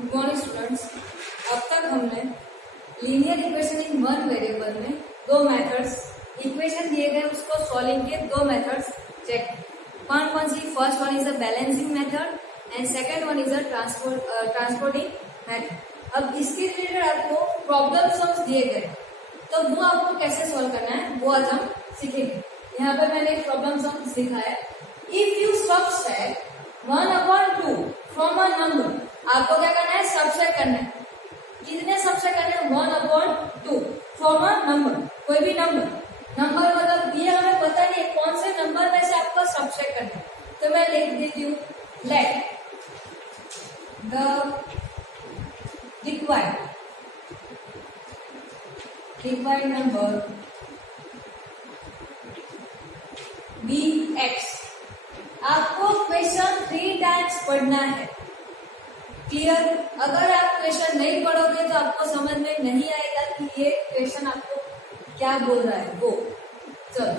Good morning students. अब तक हमने linear equation in one variable में दो मेथड्स, इक्वेशन दिए गए उसको सॉल्विंग के दो मेथड्स चेक। कौन कौन सी? First one is a balancing method and second one is a transporting method. अब इसके रिलेटेड आपको प्रॉब्लम सॉल्व दिए गए, तो वो आपको कैसे सॉल्व करना है वो आज हम सीखेंगे। यहाँ पर मैंने एक प्रॉब्लम सॉल्व लिखा है। If you subtract 1/2 from a number, आपको क्या करना है? सबट्रैक्ट करना है। कितने सबट्रैक्ट करना है? 1/2 फ्रॉम अ नंबर, कोई भी नंबर। नंबर मतलब ये हमें पता नहीं है कौन से नंबर में से आपको सबट्रैक्ट करना है, तो मैं लिख देती हूँ let the required number be x। आपको क्वेश्चन 3 टाइम्स पढ़ना है। क्लियर? अगर आप क्वेश्चन नहीं पढ़ोगे तो आपको समझ में नहीं आएगा कि ये क्वेश्चन आपको क्या बोल रहा है वो। चलो,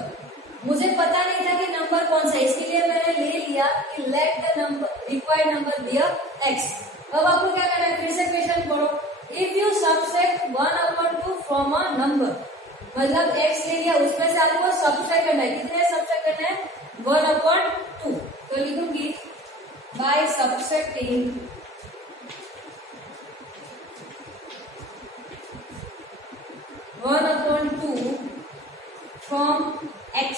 मुझे पता नहीं था कि नंबर कौन सा है, इसके लिए मैंने ले लिया कि let the number required number be x। अब आपको क्या करना है? फिर से क्वेश्चन पढ़ो। If you subtract 1/2 from a number, मतलब x ले लिया, उसमें से आपको सबट्रैक्ट करना है। कितने सबट्रैक्ट करना है? 1/2। तो लिखूंगी by subtracting 1/2 from x।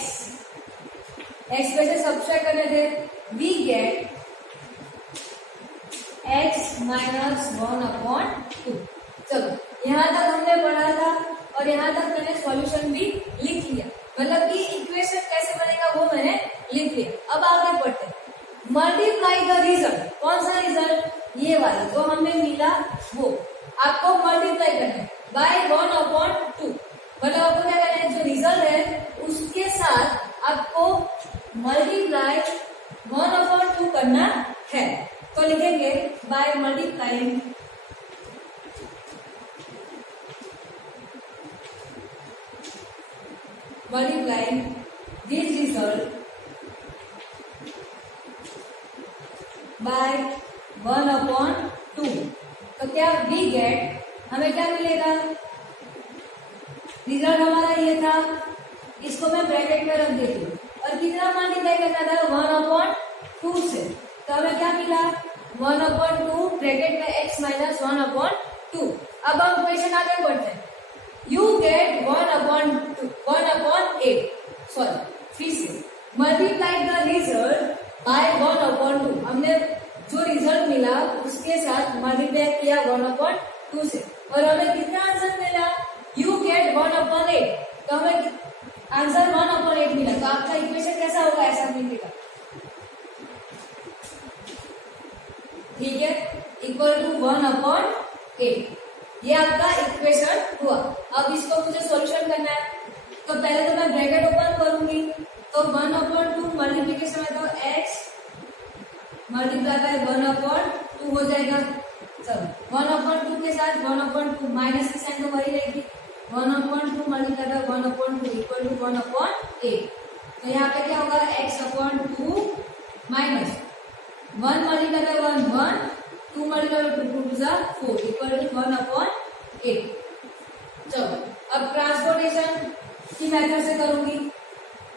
x में से सबट्रैक्ट करने थे, वी गेट x माइनस 1/2। चलो, यहाँ तक हमने पढ़ा था और यहाँ तक मैंने सॉल्यूशन भी लिख लिया, मतलब कि इक्वेशन कैसे बनेगा वो मैंने लिख लिया। अब आगे बढ़ते हैं। Multiply the result. कौन सा रिजल्ट? ये वाला जो हमें मिला वो आपको मल्टीप्लाई करना है बाय 1/2। मतलब आपको क्या करना है? जो रिजल्ट है उसके साथ आपको मल्टीप्लाई 1/2 करना है। तो लिखेंगे by multiplying this result by 1/2। तो क्या वी गेट, हमें क्या मिलेगा? रिजल्ट हमारा ये था, इसको मैं ब्रैकेट में रख देती हूँ और कितना मल्टीप्लाई करना था? 1/2 से। तो हमें क्या मिला? 1/2 ब्रैकेट में x माइनस 1/2। अब हम क्वेश्चन आगे बढ़ते हैं। You get 1/8। सॉरी, फिर से मल्टीप्लाई द रिजल्ट बाय 1/2। हमने जो रिजल्ट मिला उसके साथ मल्टीप्लाई किया 1/2 से, और हमें कितना आंसर मिला? You get 1/8। तो हमें आंसर 1/8 मिला। तो आपका इक्वेशन कैसा होगा? ऐसा मिलेगा, ठीक है, इक्वल टू 1/8। ये आपका इक्वेशन हुआ। अब इसको मुझे सॉल्यूशन करना है, तो पहले तो मैं ब्रैकेट ओपन करूंगी, तो 1/2 मल्टीप्लीकेशन में तो x मल्टीप्लाई बाय 1/2 हो जाएगा। चलो, 1/2 के साथ 1/2 माइनस की साइन तो वही रहेगी। 1/2 मल्टीप्लाई बाय 1/2 इक्वल टू 1/8। तो यहाँ पे क्या होगा? x/2 minus 1 multiply by 1 2 multiply by 2 2 4 equal to 1/8। चलो, अब ट्रांसपोर्टेशन की मेथड से करूंगी।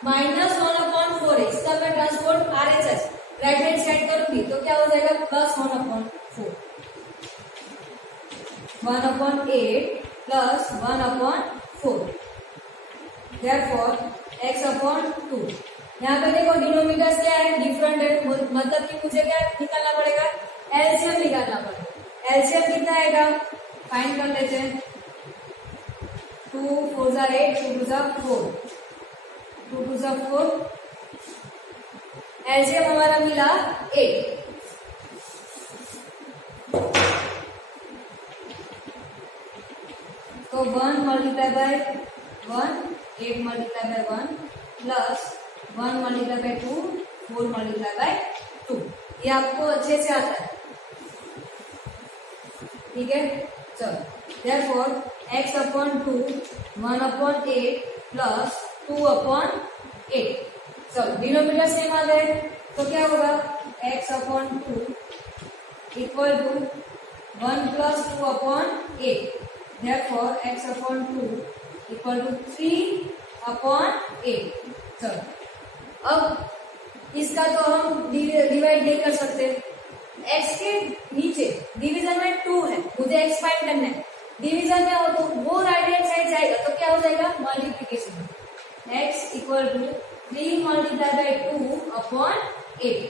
माइनस 1/4 है, इसका मैं transport RHS right hand side करूंगी, तो क्या हो जाएगा? प्लस 1/4। 1/8 प्लस 1/4। Therefore x/2। यहाँ पे देखो डिनोमिनेटर्स क्या है? डिफरेंट है, मतलब कि मुझे क्या निकालना पड़ेगा? एलसीएम निकालना पड़ेगा। एलसीएम कितना आएगा? फाइंड कर लेते हैं। 2 4 8 2 2 4 2 2 4। एलसीएम हमारा मिला 8। तो 1 multiply by 1 8 multiply by 1 plus 1 multiply by 2 4 multiply by 2। ये आपको अच्छे से आता है, ठीक है। चलो, therefore x/2 1/8 प्लस 2/8। चलो, डिनोमिनेटर सेम आ गए, तो क्या होगा? x/2 equal to 1 plus 2 upon 8. Therefore x upon 2 equal to 3 upon 8. चलो अब इसका तो हम डिवाइड नहीं कर सकते। x के नीचे डिवीजन में 2 है, मुझे x फाइंड करना है। डिवीजन में हो तो वो राइट हैंड साइड जाएगा, तो क्या हो जाएगा multiplication. x equal to 3 multiply by 2 upon 8।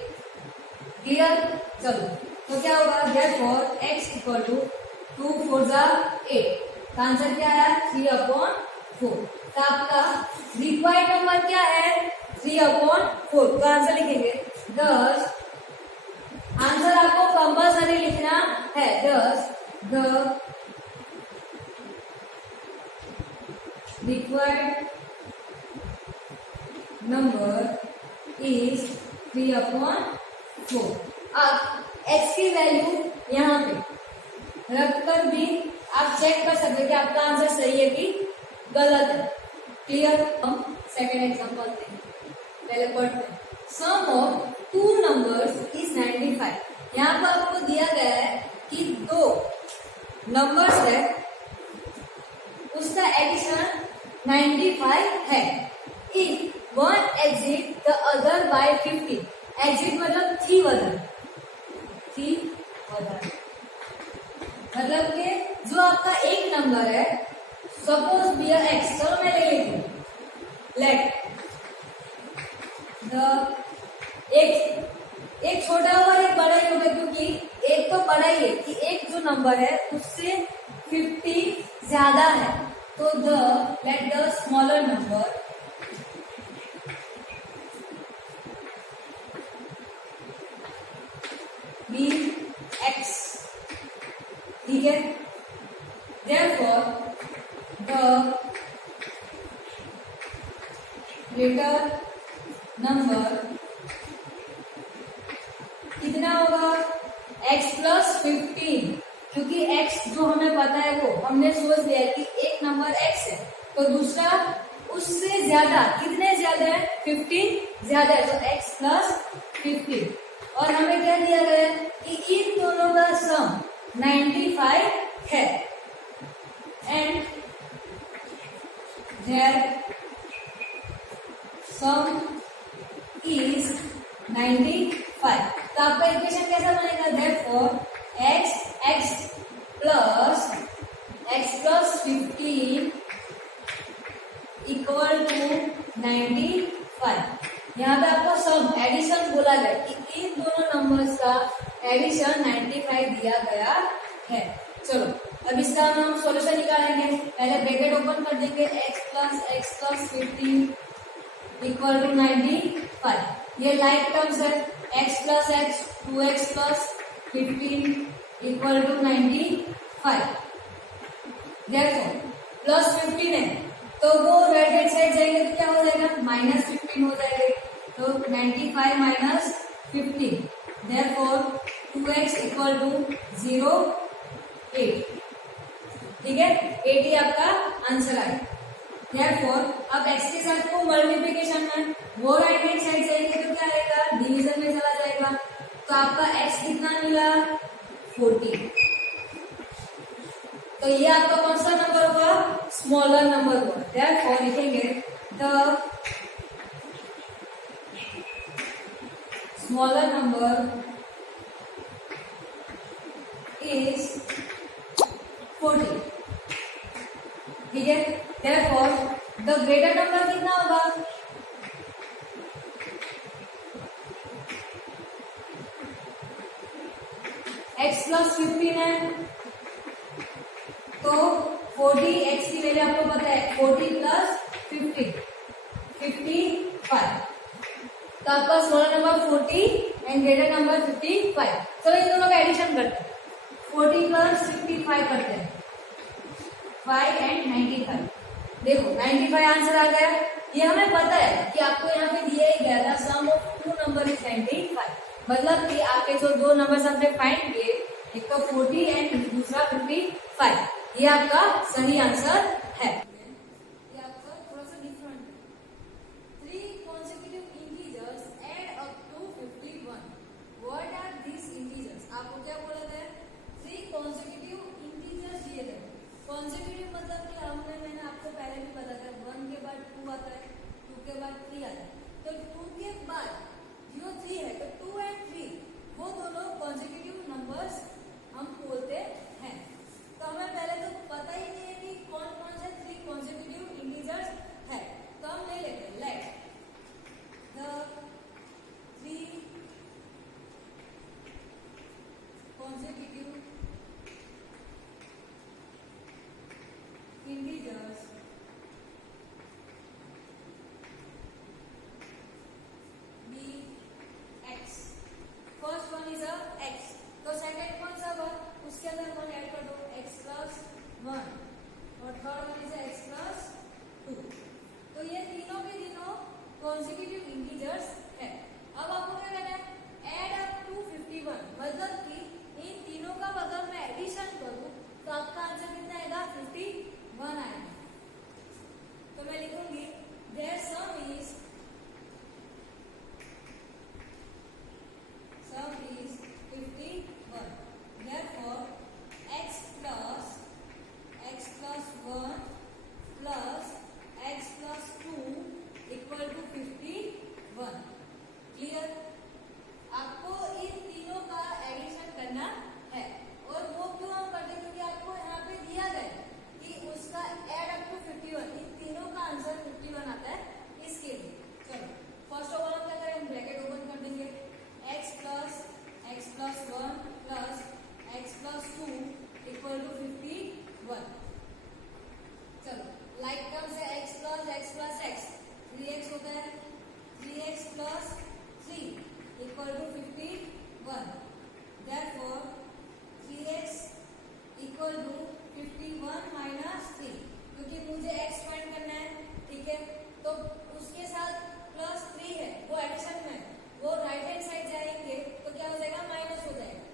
Clear? चलो तो क्या होगा, देयरफॉर x इक्वल टू 2 4 जा 8 का आंसर क्या आया 3 अपॉन 4। तो आपका रिक्वायर्ड नंबर क्या है 3 अपॉन 4 का आंसर लिखेंगे। दस आंसर आपको कंपल्सरी लिखना है। दस the required number is 3 upon 4। अब x की वैल्यू यहाँ पे रखकर भी आप चेक कर सकते हैं कि आपका आंसर सही है कि गलत है। क्लियर? हम सेकेंड एग्जांपल देखें, पहले पढ़ते हैं। सम ऑफ टू नंबर्स इज 95। यहाँ पर आपको दिया गया है कि दो नंबर्स है, उसका एडिशन 95 है। If one exit the other by 50। Exit मतलब थी वदर, मतलब कि जो आपका एक नंबर है, सपोज बी एक्स, चलो मैं ले लेती हूँ, लेट द एक छोटा होगा एक बड़ा ही होगा, क्योंकि एक तो बड़ा ही है कि एक जो नंबर है उससे 50 ज्यादा है, तो let the smaller number be x. ठीक है? therefore the greater number कितना होगा x प्लस 15, क्योंकि x जो हमें पता है वो हमने सोच लिया कि एक नंबर x है, तो दूसरा उससे ज्यादा, कितने ज्यादा है 15 ज्यादा है, तो x प्लस 15। और हमें क्या दिया गया है कि इन दोनों का सम 95 है एंड their sum is 95। तो आपका इक्वेशन कैसा बनेगा, therefore x plus 15 equal to 95। यहाँ पे आपको सम एडिशन बोला गया कि इन दोनों नंबर्स का एडिशन 95 दिया गया है। चलो अब इसका हम सॉल्यूशन निकालेंगे। पहले ब्रैकेट ओपन कर देंगे, x प्लस 15 इक्वल टू 95। ये लाइक टर्म्स है, x plus 2x plus 15 equal to 95। देखो प्लस 15 है तो वो राइट हैंड साइड जाएंगे तो क्या हो जाएगा -15 हो जाएगा, तो 95 minus 15, therefore 2x equal to 0 8। ठीक है, 80 आपका आंसर आएगा। therefore अब x के साथ को मल्टीप्लिकेशन में वो राइट हैंड साइड जाएंगे तो क्या आएगा डिवीजन में चला जाएगा, तो आपका x कितना मिला 40। तो ये आपका कौन सा नंबर होगा स्मॉलर नंबर होगा। therefore लिखेंगे द स्मॉलर नंबर इज 40। ठीक है, therefore द ग्रेटर नंबर कितना होगा x प्लस 15 है, तो 40 x की वैल्यू आपको पता है 40 प्लस 50 55। तो आपका smaller number 40 and greater number 55। चलो इन दोनों का एडिशन करते हैं, 40 प्लस 55 करते हैं 5 एंड 95। देखो 95 आंसर आ गया। ये हमें पता है कि आपको यहाँ पे दिया ही गया था सम ऑफ टू नंबर इज 95, मतलब कि आपके जो दो नंबर हमने फाइंड किए, एक तो 40 एंड दूसरा 55, ये आपका सही आंसर है। ये आपका थोड़ा सा डिफरेंट है। 3 consecutive integers add up to 51। What are these integers? आपको क्या बोला था 3 consecutive इक्वल टू 51 माइनस 3, क्योंकि मुझे x फाइंड करना है, ठीक है। तो उसके साथ प्लस 3 है, वो एडिशन में, वो राइट हैंड साइड जाएंगे तो क्या हो जाएगा, माइनस हो जाएगा।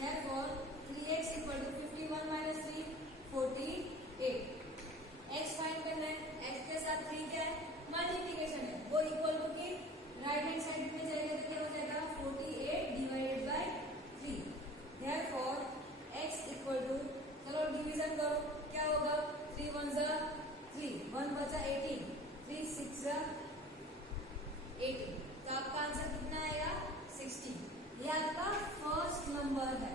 Therefore 3x equal to 51 minus 3 48। x find करना है, x के साथ 3 क्या है, मल्टीप्लिकेशन है, वो इक्वल टू की राइट हैंड साइड में जाएगा तो क्या हो जाएगा 48 divided by 3। Therefore x equal to, चलो डिवीजन करो, क्या होगा 3 1 जा 3, 1 बचा 18, 3 6 जा 18, तो आपका आंसर कितना आएगा 16। ये आपका फर्स्ट नंबर है,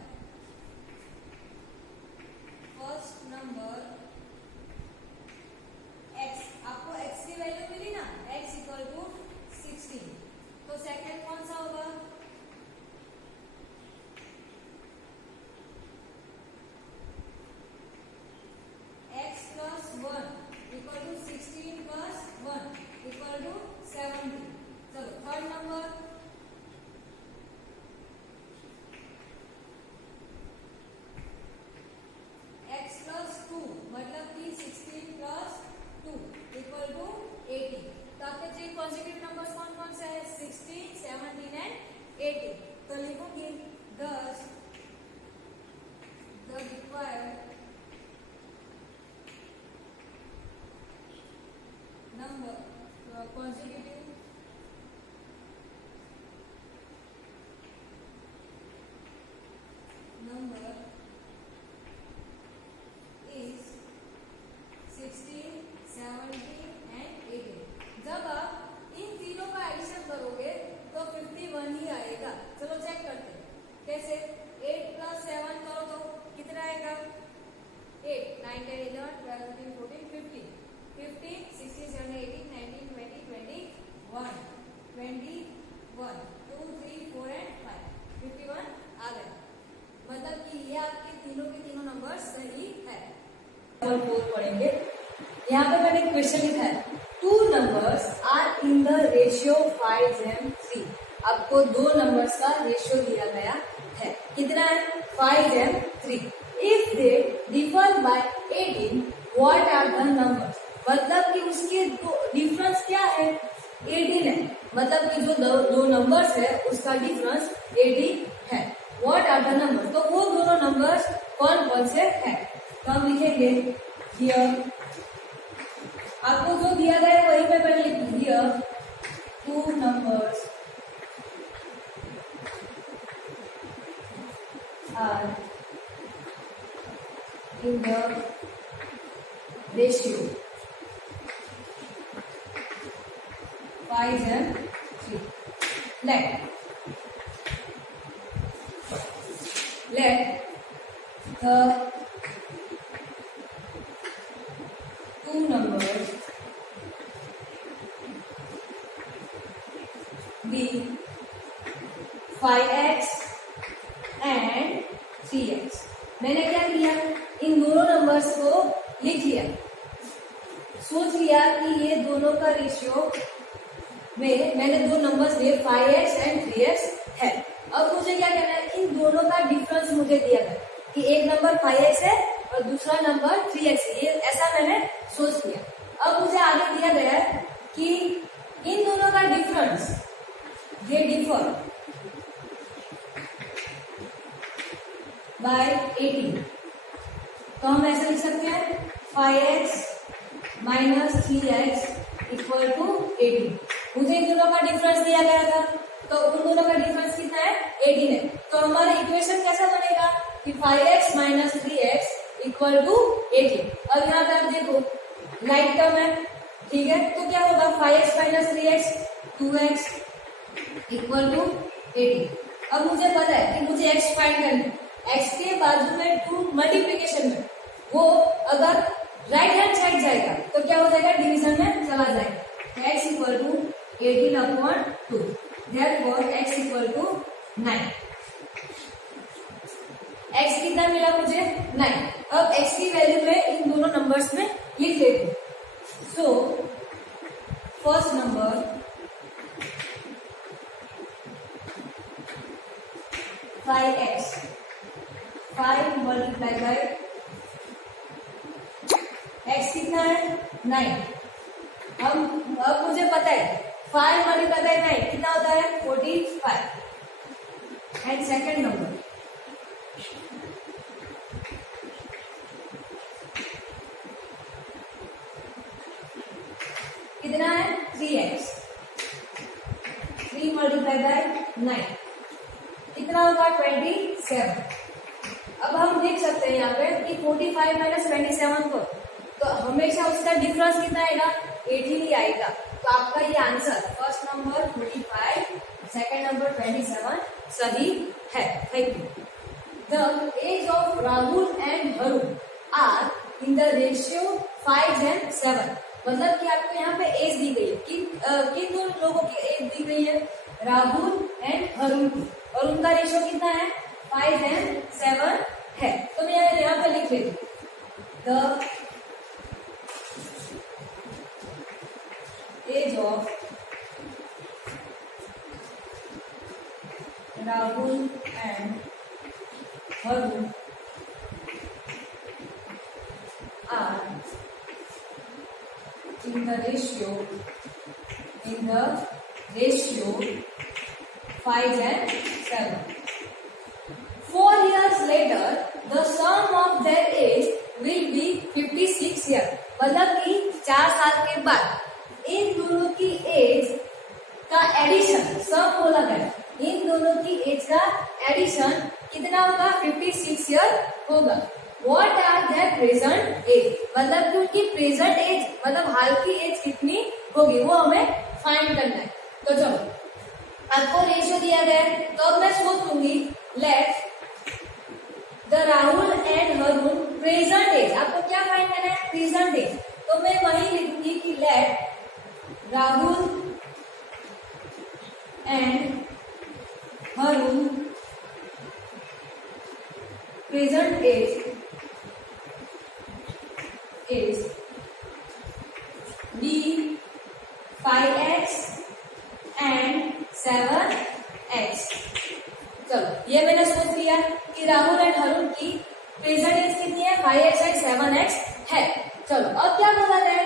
फर्स्ट नंबर x। आपको x की वैल्यू मिली ना, x इक्वल टू 16, तो सेकंड कौन सा होगा, x plus 1 equal to 16 plus 1 equal to 17। चलो थर्ड नंबर, x प्लस 2 मतलब कि 16 प्लस 2 इक्वल टू 18। तो आपके थ्री पॉजिटिव नंबर्स कौन कौन से है, 16 17 एंड 18। तो लिखूंगी thus the required number consecutive number is 16 17 and 18। जब आप इन तीनों का एडिशन करोगे तो 51 ही आएगा। चलो चेक करते हैं कैसे, 8 प्लस 7 करो तो कितना आएगा, 8 9 10 11 12 13 14 15 15 16 17 18 19 20 21 21 2 3 4 एंड 5 51 आ गया। मतलब कि ये आपके तीनों के तीनों नंबर सही है। और 4 पढ़ेंगे। यहाँ पे मैंने क्वेश्चन लिखा है, 2 numbers are in the ratio 5:3। आपको 2 नंबर्स का रेशियो दिया गया है, कितना है 5:3। If they differ by 18 what are the numbers. मतलब कि उसके डिफरेंस क्या है, 18 है, मतलब कि जो दो नंबर्स है उसका डिफरेंस 18 है। व्हाट आर द नंबर्स, तो वो दोनों नंबर्स कौन कौन से है, तो हम लिखेंगे हियर, आपको जो दिया गया है वही मैं पहले लिखूंगी, here 2 numbers are in the ratio 5:3। let the 2 numbers be 5x and 3x। मैंने क्या किया, इन दोनों नंबर्स को लिख लिया, सोच लिया कि ये दोनों का रेशियो में मैंने 2 नंबर्स लिए 5x एंड 3x है। अब मुझे क्या करना है, इन दोनों का डिफरेंस मुझे दिया गया कि एक नंबर 5x है और दूसरा नंबर 3x है, ये ऐसा मैंने सोच लिया। अब मुझे आगे दिया गया है कि इन दोनों का डिफरेंस, ये डिफर बाय 18, तो हम ऐसे लिख सकते हैं 5x minus 3x equal to 18। मुझे इन दोनों का डिफरेंस दिया गया था, तो उन दोनों का डिफरेंस कितना है, 18 है। तो हमारा इक्वेशन कैसा बनेगा कि 5x minus 3x equal to 18। अब यहाँ पे आप देखो लाइट टर्म है, ठीक है, तो क्या होगा 5x minus 3x 2x equal to 18। अब मुझे पता है कि मुझे x फाइंड करना है, x के बाजू में 2 मल्टीप्लीकेशन में, वो अगर राइट हैंड साइड जाएगा तो क्या हो जाएगा, डिवीजन में चला जाएगा। x equal to 18/2, therefore x equal to 9। x कितना मिला मुझे, 9। अब x की वैल्यू में इन दोनों नंबर्स में लिख लेते हैं। So first number 5x, 5 multiplied by x कितना है 9। अब मुझे पता है 5 मल्टीप्लाई बाय 9 कितना होता है 45। एंड सेकंड नंबर कितना है 3x। 3 मल्टीप्लाई बाय 9 कितना होगा 27। अब हम देख सकते हैं यहाँ पे कि 45 माइनस 27 को, तो हमेशा उसका डिफरेंस कितना आएगा 18 ही आएगा। तो आपका ये answer first number 45, second number 27 सही है। Thank you. The age of Rahul and Varun are in the ratio 5 and 7। मतलब कि आपको यहाँ पे एज दी गई है किन दो लोगों की एज दी गई है राहुल एंड वरुण की, और उनका रेशियो कितना है 5 and 7 है। तो मैं यहाँ पे लिख लेती हूँ the age of Rahul and Varun are in the ratio 5 and 7. 4 years later, the sum of their age will be 56 years. मतलब कि 4 साल के बाद इन दोनों की एज का एडिशन, सम बोला गया, इन दोनों की एज का एडिशन कितना होगा 56 ईयर होगा। What are their present age? मतलब कि उनकी प्रेजेंट एज मतलब हाल की एज कितनी होगी वो हमें फाइंड करना है। तो चलो आपको रेशियो दिया गया है, तो अब मैं सोच लूंगी let the Rahul and Varun present age. आपको क्या फाइंड करना है प्रेजेंट एज, तो मैं वही लिखूंगी कि let Rahul and Varun present age is be 5x and 7x। चलो ये मैंने सोच लिया कि राहुल एंड वरुण की प्रेजेंट एज कितनी है 5x एंड 7x है। चलो अब क्या बोला है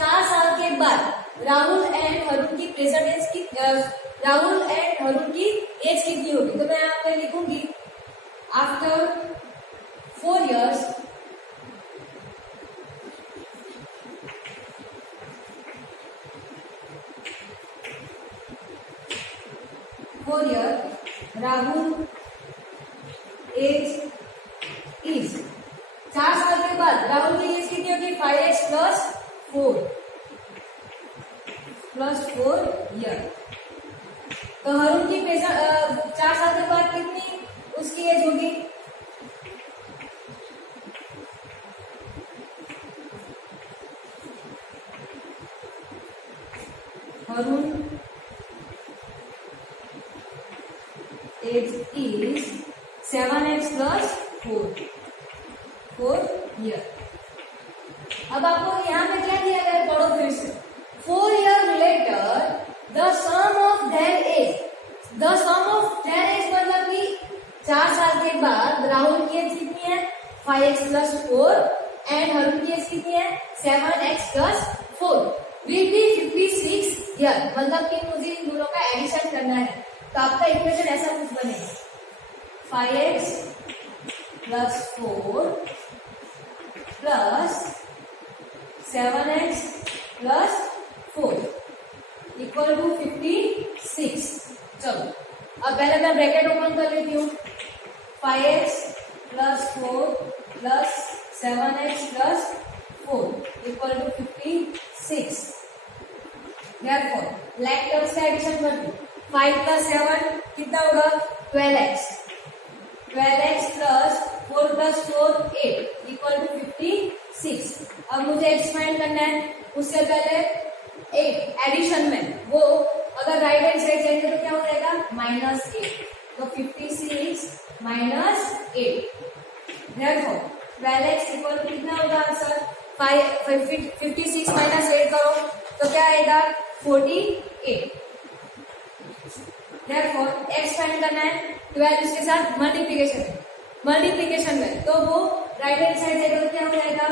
4 साल के बाद राहुल एंड वरुण की प्रेजेंट एज की राहुल एंड वरुण की एज कितनी होगी। तो मैं यहाँ पे लिखूंगी after 4 years Rahul age is 4 साल के बाद राहुल की एज कितनी होगी 5x प्लस 4 ईयर। तो वरुण की 4 साल के बाद कितनी उसकी एज होगी Varun age is 7x plus 4 year. अब आपको यहाँ पे क्या दिया गया पढ़ो फिर से 4 years later the sum of their age. The sum of their age मतलब कि 4 साल के बाद राहुल की एज कितनी है 5x प्लस 4 एंड वरुण की एज कितनी है 7x plus 4 will be 56 year. मतलब कि मुझे इन दोनों का एडिशन करना है, तो आपका इक्वेशन ऐसा कुछ बनेगा 5x plus 4 plus 7x plus 4 equal to 56। चलो अब पहले मैं ब्रैकेट ओपन कर लेती हूँ 5x plus 4 plus 7x plus 4 equal to 56। Therefore, like terms का एडिशन कर दो 5 प्लस 7 कितना होगा 12x plus 4 plus 4 8 equal to 56। अब मुझे एक्सपांड करना है, उससे पहले 8 एडिशन में वो अगर राइट हैंड साइड जाएंगे तो क्या हो जाएगा -8, तो 56 minus 8। Therefore, 12x equal to कितना होगा आंसर 56 माइनस 8 करो तो क्या आएगा 48। Therefore, x फाइंड करना है 12 इसके साथ मल्टीप्लीकेशन में, तो वो राइट हैंड साइड जाएगा तो क्या हो जाएगा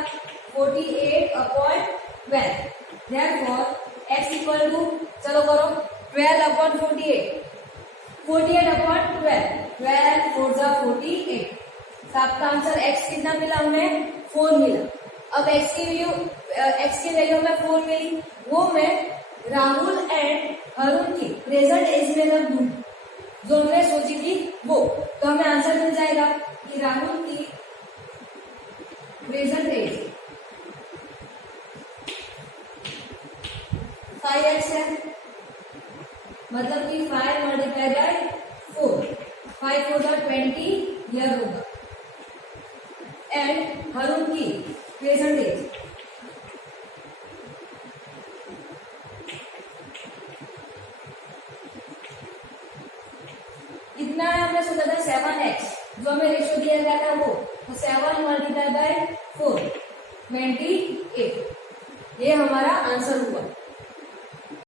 48/12। Therefore x इक्वल टू, चलो करो, 12/48, 48/12, 12 4 जा 48। तो आपका आंसर x कितना मिला हमें? 4 मिला। अब x की वैल्यू हमें 4 मिली, वो मैं राहुल एंड अरुण की प्रेजेंट एज में रख दूं जो हमने सोची थी वो, तो हमें आंसर मिल जाएगा कि राहुल की प्रेजेंट एज 5x है, मतलब कि 5 मल्टीप्लाई बाय 4, 5 4 जा 20 ईयर होगा। एंड अरुण की प्रेजेंट एज कितना है? हमने सोचा था 7x, जो हमें रेशियो दिया गया था वो, तो 7 मल्टीप्लाई बाय 4, 28। ये हमारा आंसर हुआ।